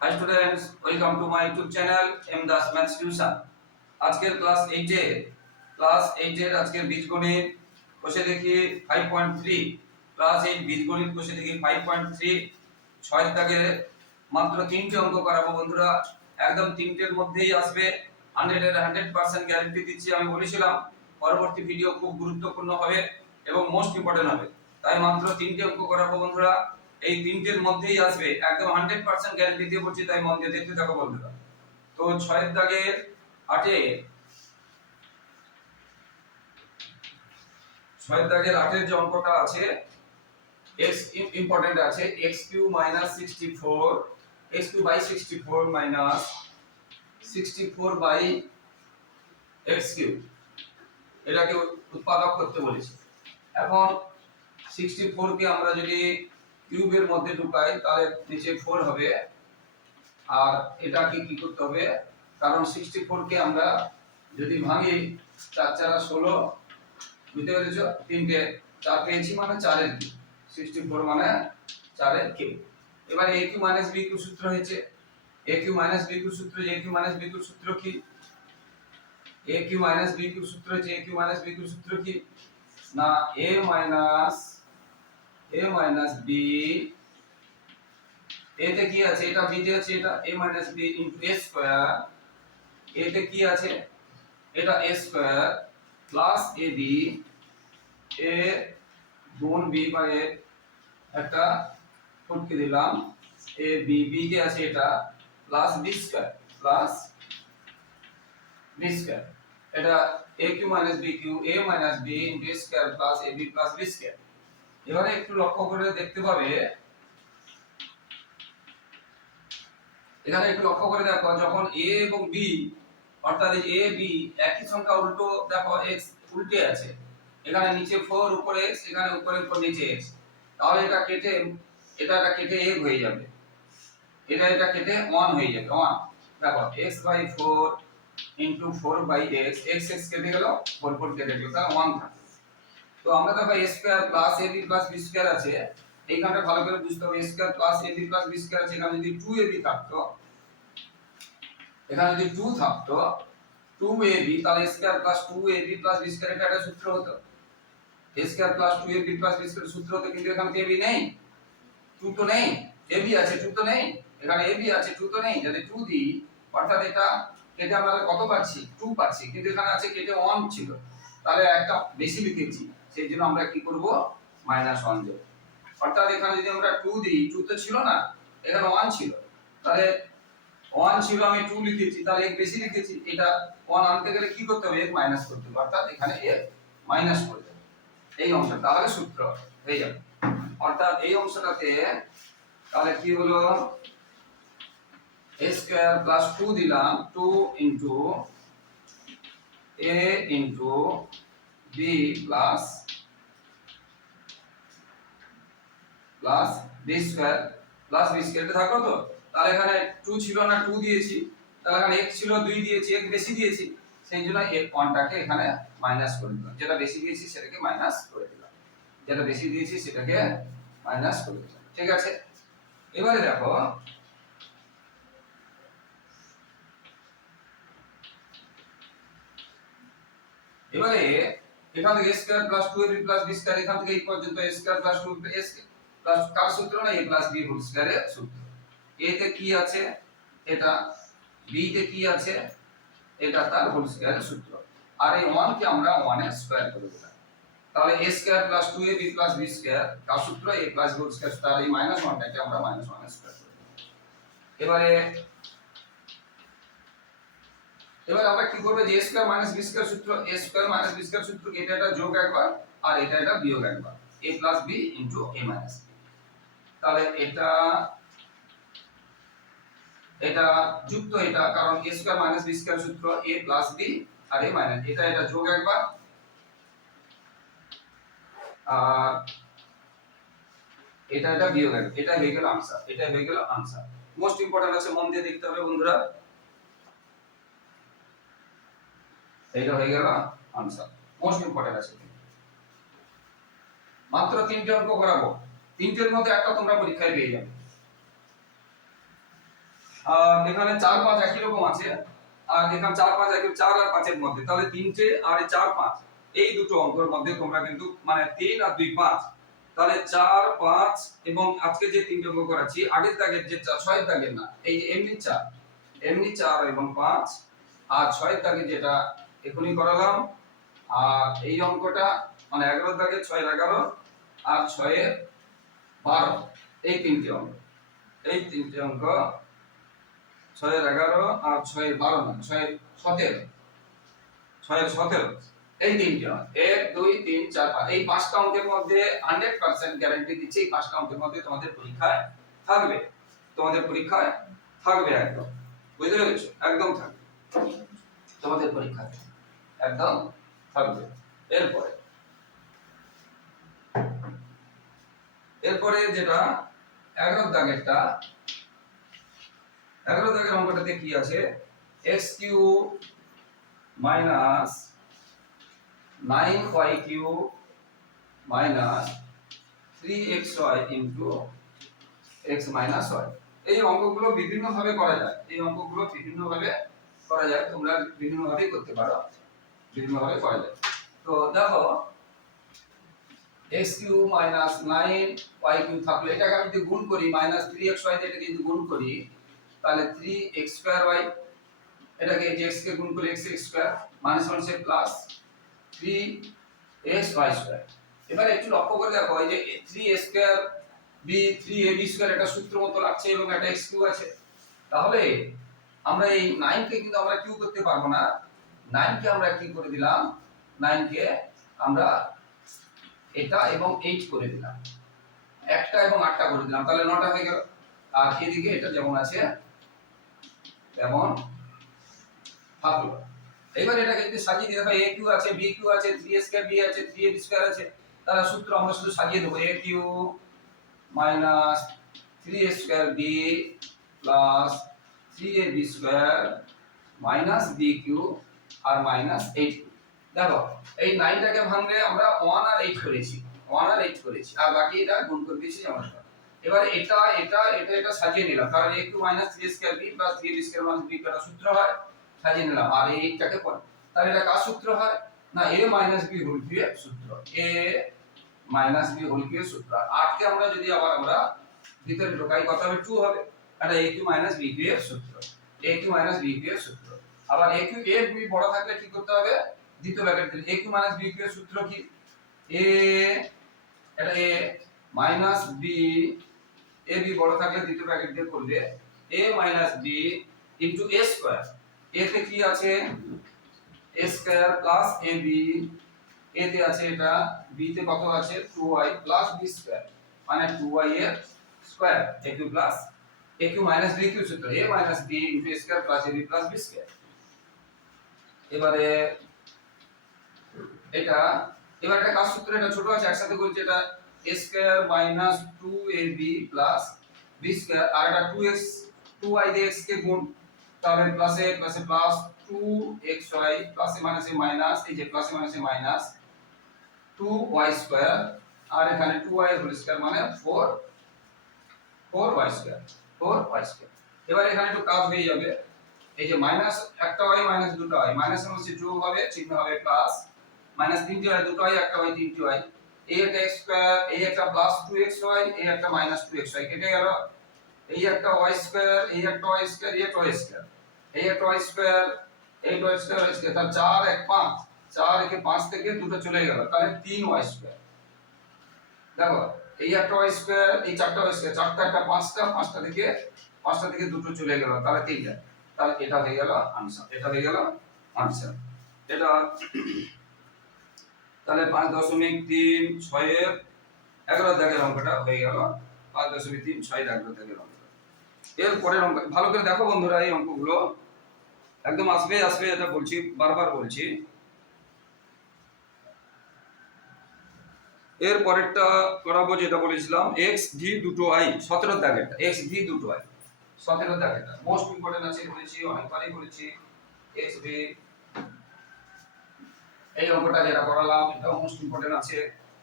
Hi students welcome to my YouTube channel M Das maths tuition আজকের class 8 এ class 8 এর আজকের বীজগণিত কোষে দেখি 5.3 ক্লাস 8 বীজগণিত কোষে দেখি 5.3 ছয় দাগে মাত্র তিনটে অঙ্ক করাবো বন্ধুরা। একদম তিনটের মধ্যেই আসবে। 100 এর 100% গ্যারান্টি দিচ্ছি আমি বলেছিলাম, পরবর্তী ভিডিও খুব গুরুত্বপূর্ণ হবে এবং মোস্ট ইম্পর্টেন্ট হবে। তাই মাত্র তিনটে অঙ্ক করাবো বন্ধুরা। এই তিনটের মধ্যেই আসবে। একদম হান্ড্রেড পার্সেন্ট গ্যারান্টি দিয়ে বলছি, তাই মন দিয়ে দেখতে থাকো বন্ধুরা। তো ছয়ের দাগে আটে, ছয়ের দাগের আটের যে অঙ্কটা আছে এক্স ইম্পর্টেন্ট আছে x cube minus sixty four x cube by sixty four minus sixty four by x cube এটাকে উৎপাদক করতে বলেছি। এখন সিক্সটি কে আমরা যদি কিউবের মধ্যে ঢুকাই, তাহলে নিচে ফোর হবে। আর এটাকে কি করতে হবে? কারণ সিক্সটি কে আমরা যদি ভাঙি চার চারা ষোলো, বুঝতে পেরেছ? তিনটে, চার পেয়েছি মানে চারের কিউ সিক্সটি ফোর মানে চারের কিউ এবার a cube minus b cube সূত্র হয়েছে। A cube minus b cube সূত্র a cube minus b cube সূত্র কি? A cube minus b cube সূত্র হচ্ছে a cube minus b cube সূত্র কি? না a minus a minus b, a তে কি আছে? এটা তে আছে, এটা a minus b into a square a তে কি আছে? এটা a square plus ab a গুণ b বাই a একটা ফুটকে দিলাম। A, b b তে আছে এটা plus b square plus b square এটা a q minus b q, a minus b into a square plus ab plus b square এবারে একটু লক্ষ্য করে দেখতে পাবে। এখানে একটু লক্ষ্য করে দেখো, যখন এ এবং বি অর্থাৎ এ বি একই সংখ্যা উল্টো, দেখো x উল্টে আছে। এখানে নিচে 4 উপরে x, এখানে উপরে, উপর নিচে x তাহলে এটা কেটে, এটা এটা কেটে a হয়ে যাবে। এটা এটা কেটে 1 হয়ে যাবে 1 দেখো, x 4 into 4 by x x x কেটে গেল 4 4 কেটে গেল, তাহলে 1 থাকে তো আমরা দেখো a square plus ab plus b square আছে। এইখানটা ভালো করে বুঝতে হবে। A square plus ab plus b square আছে। এখানে যদি 2ab থাকতো, এখানে যদি 2 থাকতো 2ab তাহলে a square plus 2ab plus b square এটা একটা সূত্র হতো। A square plus 2ab plus b square সূত্র হতো, কিন্তু এখানে ab নেই। 2 তো নেই। Ab আছে 2 তো নেই। এখানে ab আছে 2 তো নেই। যদি 2 দিই, অর্থাৎ এটা কেটে আমরা কত পাচ্ছি? 2 পাচ্ছি। কিন্তু এখানে আছে কেটে 1 ছিল। তাহলে একটা বেশি লিখেছি। সেই জন্য আমরা কি করব? মাইনাস ওয়ান দেব অর্থাৎ এখানে যদি আমরা টু দিই টু তো ছিল না, এখানে ওয়ান ছিল। তাহলে ওয়ান ছিল, আমি টু লিখেছি, তাহলে এক বেশি লিখেছি, এটা ওয়ান আনতে গেলে কি করতে হবে? এক মাইনাস করতে হবে। অর্থাৎ এখানে এ মাইনাস করে দেবে। এই অংশটা, তাহলে সূত্র হয়ে যাবে। অর্থাৎ এই অংশটাতে তাহলে কি হলো? a স্কয়ার প্লাস টু দিলাম two into a into b plus plus b square plus b square এটা থাকল তো? তাহলে এখানে 2 ছিল না 2 দিয়েছি। তাহলে এখানে x ছিল 2 দিয়েছি x বেশি দিয়েছি। সেই জন্য এই কোণটাকে এখানে মাইনাস করে দিলাম। যেটা বেশি দিয়েছি সেটাকে মাইনাস করে দিলাম। যেটা বেশি দিয়েছি সেটাকে মাইনাস করে দিলাম। ঠিক আছে? এবারে দেখো, এবারে এখান থেকে square plus 2ab plus b square এখান থেকে এই পর্যন্ত স্কয়ার প্লাস 2 a প্লাস কার সূত্র না? A প্লাস বি হোল স্কয়ারের সূত্র। A তে কি আছে? এটা b তে কি আছে? এটা তার হোল স্কয়ারের সূত্র। আর এই 1 কে আমরা 1 এর স্কয়ার করে দিলাম। তাহলে a square plus 2ab plus b square কার সূত্র a plus b whole square তার এই মাইনাস 1 টাকে আমরা মাইনাস 1 এর স্কয়ার করে দিলাম। এবারে, এবার আমরা কি করব? যে a square minus b square সূত্র, a square minus b square সূত্র, এটা এটা যোগ একবার, আর এটা এটা বিয়োগ একবার। A plus b into a minus তাহলে এটা এটা যুক্ত এটা, কারণ a square minus b square সূত্র a প্লাস b আর a মাইনাস এটা এটা যোগ একবার। আর এটা এটা বিয়োগ এটা হয়ে গেল আনসার এটা হয়ে গেল আনসার মোস্ট ইম্পর্টেন্ট আছে মন দিয়ে দেখতে হবে বন্ধুরা। এইটা হয়ে গেল আনসার মোস্ট ইম্পর্টেন্ট আছে মাত্র তিনটে অঙ্ক করাবো। তিনটের মধ্যে একটা তোমরা পরীক্ষায় পেয়ে যাবে। আর এখানে চার পাঁচ একই রকম আছে। আর এখানে চার পাঁচ একই, চার আর পাঁচের মধ্যে। তাহলে তিনটে আর চার পাঁচ, এই দুটো অঙ্কের মধ্যে তোমরা কিন্তু মানে তিন আর দুই পাঁচ। তাহলে চার, পাঁচ এবং আজকে যে তিনটে অঙ্ক করাচ্ছি, আগের দাগের যে ছয়ের দাগের না, এই যে এমনি চার এমনি চার এবং পাঁচ, আর ছয়ের দাগে যেটা এখনই করালাম, আর এই অঙ্কটা মানে এগারো দাগে ছয়ের এগারো, আর ছয়ের বারো এই তিনটে অঙ্ক। এই তিনটে অঙ্ক ছয়ের এগারো আর ছয়ের বারো না ছয়ের সতেরো ছয়ের সতেরো। এই তিনটে অঙ্ক। এক, দুই, তিন, চার, পাঁচ। এই পাঁচটা অঙ্কের মধ্যে হান্ড্রেড পার্সেন্ট গ্যারান্টি দিচ্ছি, এই পাঁচটা অঙ্কের মধ্যে তোমাদের পরীক্ষায় থাকবে। তোমাদের পরীক্ষায় থাকবে একদম। বুঝতে পেরেছ? একদম থাকবে। তোমাদের পরীক্ষায় একদম থাকবে। এরপরে এরপরে যেটা এগারো দাগেরটা এগারো দাগের অঙ্কটাতে কি আছে? X cube minus nine y cube minus three x y into x minus y এই অঙ্কগুলো বিভিন্ন ভাবে করা যায়। এই অঙ্কগুলো বিভিন্ন ভাবে করা যায়। তোমরা বিভিন্ন ভাবে করতে পারো। বিভিন্ন ভাবে করা যায়। তো দেখো x cube minus nine y cube থাকল। এটাকে আমি যদি গুণ করি, মাইনাস থ্রি এক্স ওয়াই এটাকে যদি গুণ করি, তাহলে থ্রি এক্স স্কোয়ার ওয়াই, এটাকে এই যে এক্স কে গুণ করি, x x square minus one সে plus three x y square. এবারে একটু লক্ষ্য করে দেখো, এই যে three a square b, three a b square একটা সূত্র মতো লাগছে এবং একটা এক্স কিউ আছে। তাহলে আমরা এই নাইনকে কিন্তু আমরা কিউ করতে পারব না। নাইনকে আমরা কি করে দিলাম? নাইনকে আমরা এটা এবং এইট করে দিলাম। একটা এবং আটটা করে দিলাম, তাহলে নটা হয়ে গেল। আর এদিকে এটা যেমন আছে, তেমন থাকল এবার এটাকে যদি সাজিয়ে দিতে হয় এ কিউ আছে বি কিউ আছে থ্রি স্কোয়ার বি আছে থ্রি এ স্কোয়ার আছে, তাহলে সূত্র আমরা শুধু সাজিয়ে দেবো। A cube minus three a square b plus three a b square minus b cube R minus eight দেখো, এই নাইনটাকে ভাঙলে আমরা ওয়ান আর এইট করেছি। ওয়ান আর এইট করেছি, আর বাকি এটা গুণ করে দিয়েছি যেমন এবার এটা এটা এটা এটা সাজিয়ে নিলাম। কারণ a cube minus three square b plus three b square minus b একটা সূত্র হয়? সাজিয়ে নিলাম। আর এই এইটটাকে পরে, তাহলে এটা কার সূত্র হয়? না a minus b whole cube এর সূত্র। A minus b whole cube এর সূত্র। আটকে আমরা যদি আবার আমরা ভিতরে ঢোকাই, কত হবে? টু হবে। এটা a cube minus b cube এর সূত্র। A cube minus b cube এর সূত্র। আবার এ কিউ এর বি বড় থাকলে কি করতে হবে? দ্বিতীয় ব্র্যাকেট দিলে a cube minus b cube এর সূত্র কি? এ এটা a minus b a b বড় থাকলে দ্বিতীয় ব্র্যাকেট দিয়ে করলে a minus b into a square এতে কি আছে? A square plus a b এতে আছে এটা বি তে কত আছে? 2y প্লাস বি স্কয়ার মানে 2y এর square a cube plus a cube minus b cube সূত্র। A minus b into a square plus a b plus b square এবারে এটা, এবার একটা কাজ সূত্র এটা ছোট আছে, একসাথে করছি এটা a square minus 2ab plus b square আর এটা 2x 2y দিয়ে x কে গুণ, তাহলে প্লাসে প্লাসে প্লাস 2xy প্লাসে মাইনাসে মাইনাস এই যে প্লাসে মাইনাসে মাইনাস 2y স্কয়ার আর এখানে 2y হোল স্কয়ার মানে 4 4y স্কয়ার 4y স্কয়ার এবার এখানে একটু কাজ হয়ে যাবে, এই যে মাইনাস একটা y মাইনাস দুটো y মাইনাস এর মধ্যে যোগ হবে, চিহ্ন হবে প্লাস মাইনাস তিনটে হয়, দুটো হয়, একটা হয়, তিনটে হয়। এই একটা x স্কয়ার এই একটা প্লাস 2xy এই একটা মাইনাস 2xy কেটে গেল? এই একটা y স্কয়ার এই একটা y স্কয়ার এই একটা y স্কয়ার এই একটা y স্কয়ার এই y স্কয়ার y স্কয়ার তাহলে 4 1 5 4 একে 5 থেকে দুটো চলে গেল। তাহলে 3y স্কয়ার দেখো এই একটা y স্কয়ার এই চারটা y স্কয়ার চারটা একটা পাঁচটা পাঁচটা থেকে পাঁচটা থেকে দুটো চলে গেল। তাহলে তিনটা। তাহলে এটা হয়ে গেল আনসার এটা হয়ে গেল আনসার এটা তাহলে পাঁচ দশমিক তিন ছয়ের এগারো দাগের অঙ্কটা হয়ে গেল। পাঁচ দশমিক তিন ছয় এগারো দাগের অঙ্ক। এর পরের অঙ্ক ভালো করে দেখো বন্ধুরা এই অঙ্কগুলো। একদম আসবে আসবে এটা বলছি, বারবার বলছি। এর পরেরটা করাবো যেটা বলেছিলাম এক্স ভি দুটো আই সতেরো দাগেরটা এক্স ভি দুটো আই সতেরো দাগেরটা। মোস্ট ইম্পর্টেন্ট আছে বলেছি, অনেকবারই বলেছি এক্স ভি এই অঙ্কটা যেটা করালাম এটাও মোস্ট ইম্পর্টেন্ট আছে।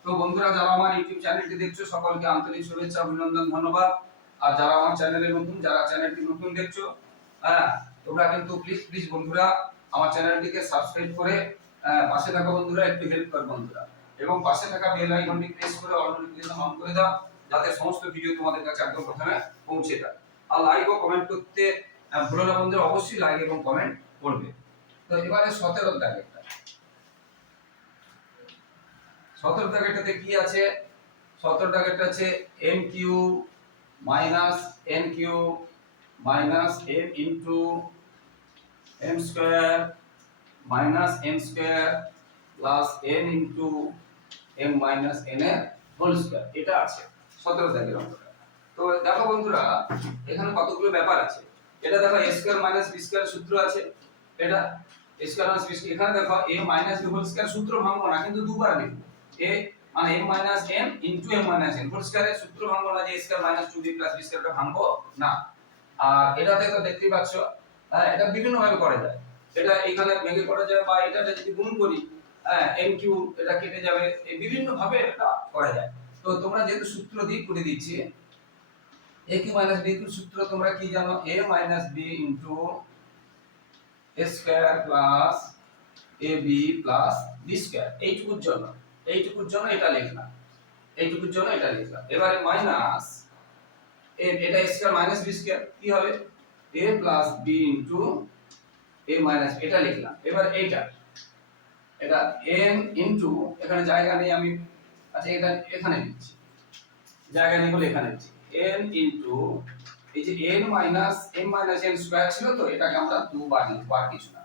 তো বন্ধুরা যারা আমার ইউটিউব চ্যানেলটি দেখছ সকলকে আন্তরিক শুভেচ্ছা অভিনন্দন ধন্যবাদ। আর যারা আমার চ্যানেলে নতুন যারা চ্যানেলটি নতুন দেখছ হ্যাঁ তোমরা কিন্তু প্লিজ প্লিজ বন্ধুরা আমার চ্যানেলটিকে সাবস্ক্রাইব করে পাশে থাকা বন্ধুরা একটু হেল্প কর বন্ধুরা। এবং পাশে থাকা বেল আইকনটি প্রেস করে অল নোটিফিকেশন অন করে দাও যাতে সমস্ত ভিডিও তোমাদের কাছে একদম প্রথমে পৌঁছে যায়। আর লাইক ও কমেন্ট করতে আহ, ভুলো না বন্ধুরা অবশ্যই লাইক এবং কমেন্ট করবে। তো এবারে সতেরো দাগেরটা সতেরো দাগেরটাতে কি আছে? সতেরো দাগেরটা আছে m cube minus n cube minus m into m square minus m square plus n into m minus n এর হোল স্কোয়ার এটা আছে সতেরো দাগের অঙ্কটা তো দেখো বন্ধুরা, এখানে কতগুলো ব্যাপার আছে। এটা দেখো a square minus b square সূত্র আছে। এটা এ স্কোয়ার মাইনাস বি এখানে দেখো a minus b whole square সূত্র ভাঙবো না, কিন্তু দুবার লিখব। এ মানে m minus n into m n whole স্কয়ারের সূত্র ভাঙবো না যে a square minus 2b plus b স্কয়ারটা ভাঙবো? না। আর এটাতে তো দেখতেই পাচ্ছ হ্যাঁ এটা বিভিন্ন ভাবে করা যায়। এটা এখানে ভেঙে করা যায় বা এটাতে যদি গুণ করি হ্যাঁ n কিউ এটা কেটে যাবে। এই বিভিন্ন ভাবে এটা করা যায়। তো তোমরা যেহেতু সূত্র দিয়ে করে দিচ্ছি a cube minus b cube সূত্র তোমরা কি জানো? a minus b into a square plus ab plus b square. এইটুকুর জন্য। এইটুকুর জন্য এটা লিখলাম। এইটুকুর জন্য এটা লিখলাম। এবারে মাইনাস এ, এটা স্কয়ার মাইনাস বি স্কয়ার কি হবে? a plus B into a minus এটা লিখলাম। এবার এইটা, এটা n ইনটু এখানে জায়গা নেই আমি আচ্ছা এটা এখানে লিখছি জায়গা নেই বলে এখানে লিখছি n ইনটু এই যে n minus m minus n square ছিল তো, এটাকে আমরা দুবার লিখব, আর কিছু না।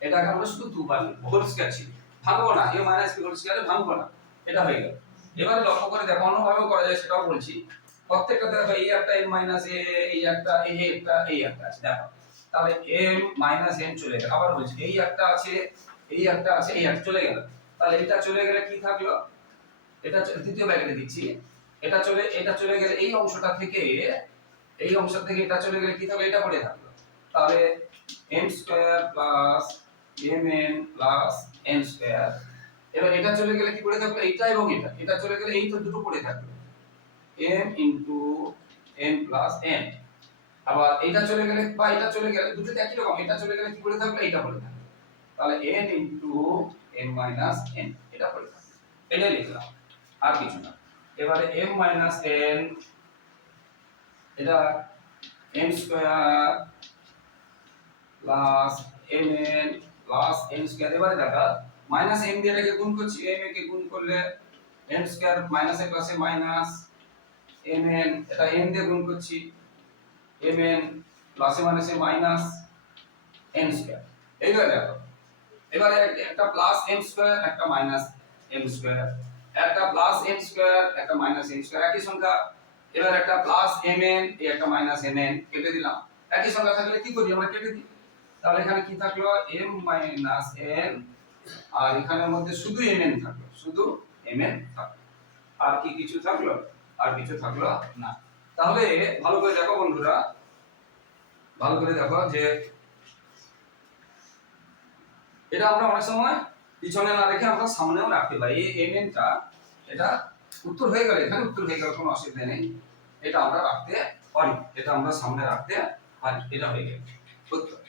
এটাকে আমরা শুধু দুবার লিখব হোল স্কয়ার ছিল। ভাঙবো না a মাইনাস b হোল স্কয়ারে ভাঙবো না, এটা হয়ে গেল। এবারে লক্ষ্য করে দেখো, অন্যভাবেও করা যায়, সেটাও বলছি। প্রত্যেকটা দেখো, এই একটা m মাইনাস a, এই একটা এই একটা এই একটা আছে, দেখো। তাহলে m মাইনাস n চলে গেল। আবার বলছি, এই একটা আছে, এই একটা আছে, এই একটা চলে গেল। তাহলে এটা চলে গেলে কি থাকল? এটা তৃতীয় ব্র্যাকেটে দিচ্ছি। এটা চলে এটা চলে গেলে এই অংশটা থেকে, এই অংশ থেকে এটা চলে গেলে কি থাকল? এটা পড়ে থাকল। তাহলে M square plus mn plus n square এবার এটা চলে গেলে কি পড়ে থাকবে? এইটা এবং এটা। এটা চলে গেলে এই তো দুটো পড়ে থাকবে। m into n plus n আবার এটা চলে গেলে বা এটা চলে গেলে দুটো একই রকম। এটা চলে গেলে কি পড়ে থাকবে? এইটা পড়ে থাকবে। তাহলে n into n minus n, এটা পড়ে থাকল এটা লিখলাম আর কিছু না। এবারে m মাইনাস n, এটা m square plus mn plus n square এবারে দেখা মাইনাস m দিয়ে এটাকে গুণ করছি, m কে গুণ করলে m স্কয়ার মাইনাস এর পাশে মাইনাস mn এটা n দিয়ে গুণ করছি mn প্লাসে মাইনাসে মাইনাস n স্কয়ার এইভাবে দেখো। এবারে একটা প্লাস m স্কয়ার একটা মাইনাস m স্কয়ার একটা প্লাস m স্কয়ার একটা মাইনাস m স্কয়ার একই সংখ্যা। এবার একটা প্লাস mn এই একটা মাইনাস mn কেটে দিলাম। একই সংখ্যা থাকলে কি করি? আমরা কেটে দিই। তাহলে এখানে কি থাকল? M মাইনাস n আর এখানের মধ্যে শুধু mn থাকল, শুধু mn থাকল। আর কি কিছু থাকল? আর কিছু থাকল না। তাহলে ভালো করে দেখো বন্ধুরা, ভালো করে দেখো যে এটা আমরা অনেক সময় পিছনে না রেখে আমরা সামনেও রাখতে পারি। এই এমএনটা এটা উত্তর হয়ে গেলে, এখানে উত্তর হয়ে গেলে কোনো অসুবিধা নেই। এটা আমরা রাখতে পারি। এটা আমরা সামনে রাখতে পারি। এটা হয়ে গেল। উত্তর।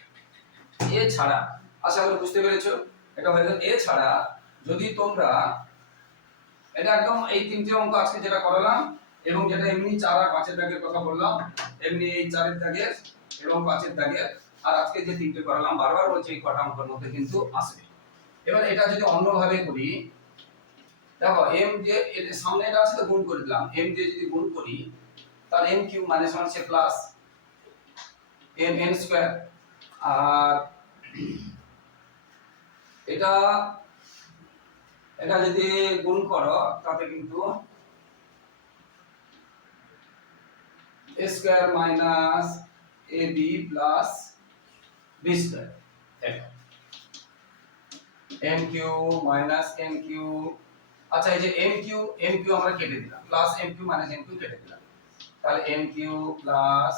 এছাড়া আশা করি বুঝতে পেরেছ? এটা হয়ে গেল যদি তোমরা, এটা একদম এই তিনটে অঙ্ক আজকে যেটা করালাম, এবং যেটা এমনি চার আর পাঁচের দাগের কথা বললাম, এমনি এই চারের দাগের এবং পাঁচের দাগের, আর আজকে যে তিনটে করালাম, বারবার বলছি এই কটা অঙ্কের মধ্যে কিন্তু আসবে। এবার এটা যদি অন্যভাবে করি, দেখো এম যে সামনে এটা আছে তো গুণ করে দিলাম এম দিয়ে যদি গুণ করি তাহলে এম কিউ মানে সমান হচ্ছে প্লাস এম এন স্কয়ার আর এটা এটা যদি গুণ করো, তাতে কিন্তু square minus A B plus B square M Q minus M Q আচ্ছা এই যে এম কিউ এম কিউ আমরা কেটে দিলাম। Plus M Q minus M Q কেটে দিলাম। তাহলে M Q plus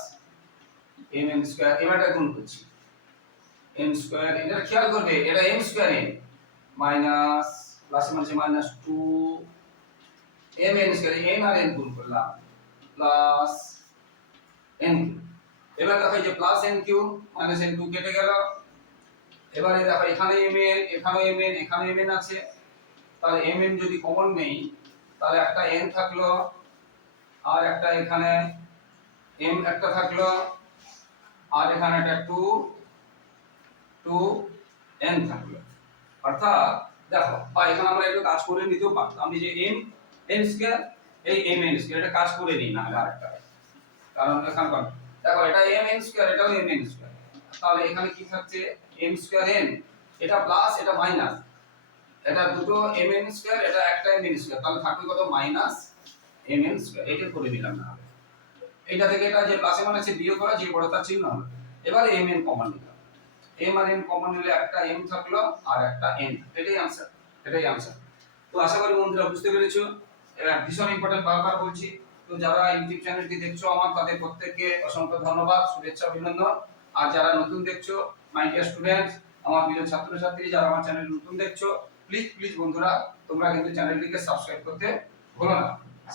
M N square এটা গুণ করছি। এম স্কয়ার এটা খেয়াল করবে, এটা M square M minus plus minus minus two M N square M আর এন গুণ করলাম প্লাস এন এবার দেখো যে plus N Q minus N Q কেটে গেল। এবারে দেখো এখানে এম এন এখানে এম এন এখানে এম এন আছে। তাহলে এম এন যদি কমন নেই, তাহলে একটা এন থাকল, আর একটা এখানে এম একটা থাকল, আর এখানে একটা টু টু এন থাকল। অর্থাৎ দেখো, বা এখানে আমরা একটু কাজ করে নিতেও পারতাম। এই যে এম এন স্কয়ার এই এম এন স্কয়ার এটা কাজ করে নিই না আর একটা কারণ এখানে কোন দেখো, এটা এম এন স্কয়ার এটাও এম এন স্কয়ার তাহলে এখানে কি থাকছে? এম স্কয়ার এন এটা প্লাস এটা মাইনাস এটা দুটো এম এন স্কয়ার এটা একটা এম এন স্কয়ার তাহলে থাকবে কত? মাইনাস এম এন স্কয়ার এটা করে দিলাম না। এটা থেকে এটা যে প্লাসে মানে আছে, বিয়োগ করা, যে বড় তার চিহ্ন হবে। এবারে এম এন কমন নিলাম। এম আর এন কমন নিলে একটা এম থাকল আর একটা এন এটাই আনসার এটাই আনসার তো আশা করি বন্ধুরা বুঝতে পেরেছ ভীষণ ইম্পর্টেন্ট বারবার বলছি, তো যারা ইউটিউব চ্যানেলটি দেখছ আমার, তাদের প্রত্যেককে অসংখ্য ধন্যবাদ, শুভেচ্ছা, অভিনন্দন। আর যারা নতুন দেখছ মাই ডিয়ার স্টুডেন্ট আমার প্রিয় ছাত্রছাত্রী, যারা আমার চ্যানেল নতুন দেখছ প্লিজ প্লিজ বন্ধুরা, তোমরা কিন্তু চ্যানেলটিকে সাবস্ক্রাইব করতে ভুলো না।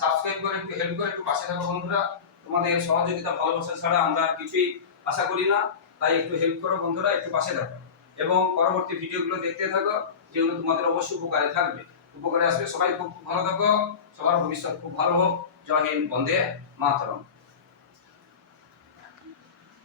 সাবস্ক্রাইব করে একটু হেল্প করে একটু পাশে থাকো বন্ধুরা। তোমাদের সহযোগিতা, ভালোবাসা ছাড়া আমরা কিছুই আশা করি না। তাই একটু হেল্প করো বন্ধুরা, একটু পাশে থাকো। এবং পরবর্তী ভিডিওগুলো দেখতে থাকো, যেগুলো তোমাদের অবশ্যই উপকারে থাকবে। উপকারে আসবে সবাই খুব ভালো থাকো, সবার ভবিষ্যৎ খুব ভালো হোক। জয় হিন্দ, বন্দে মাতরম।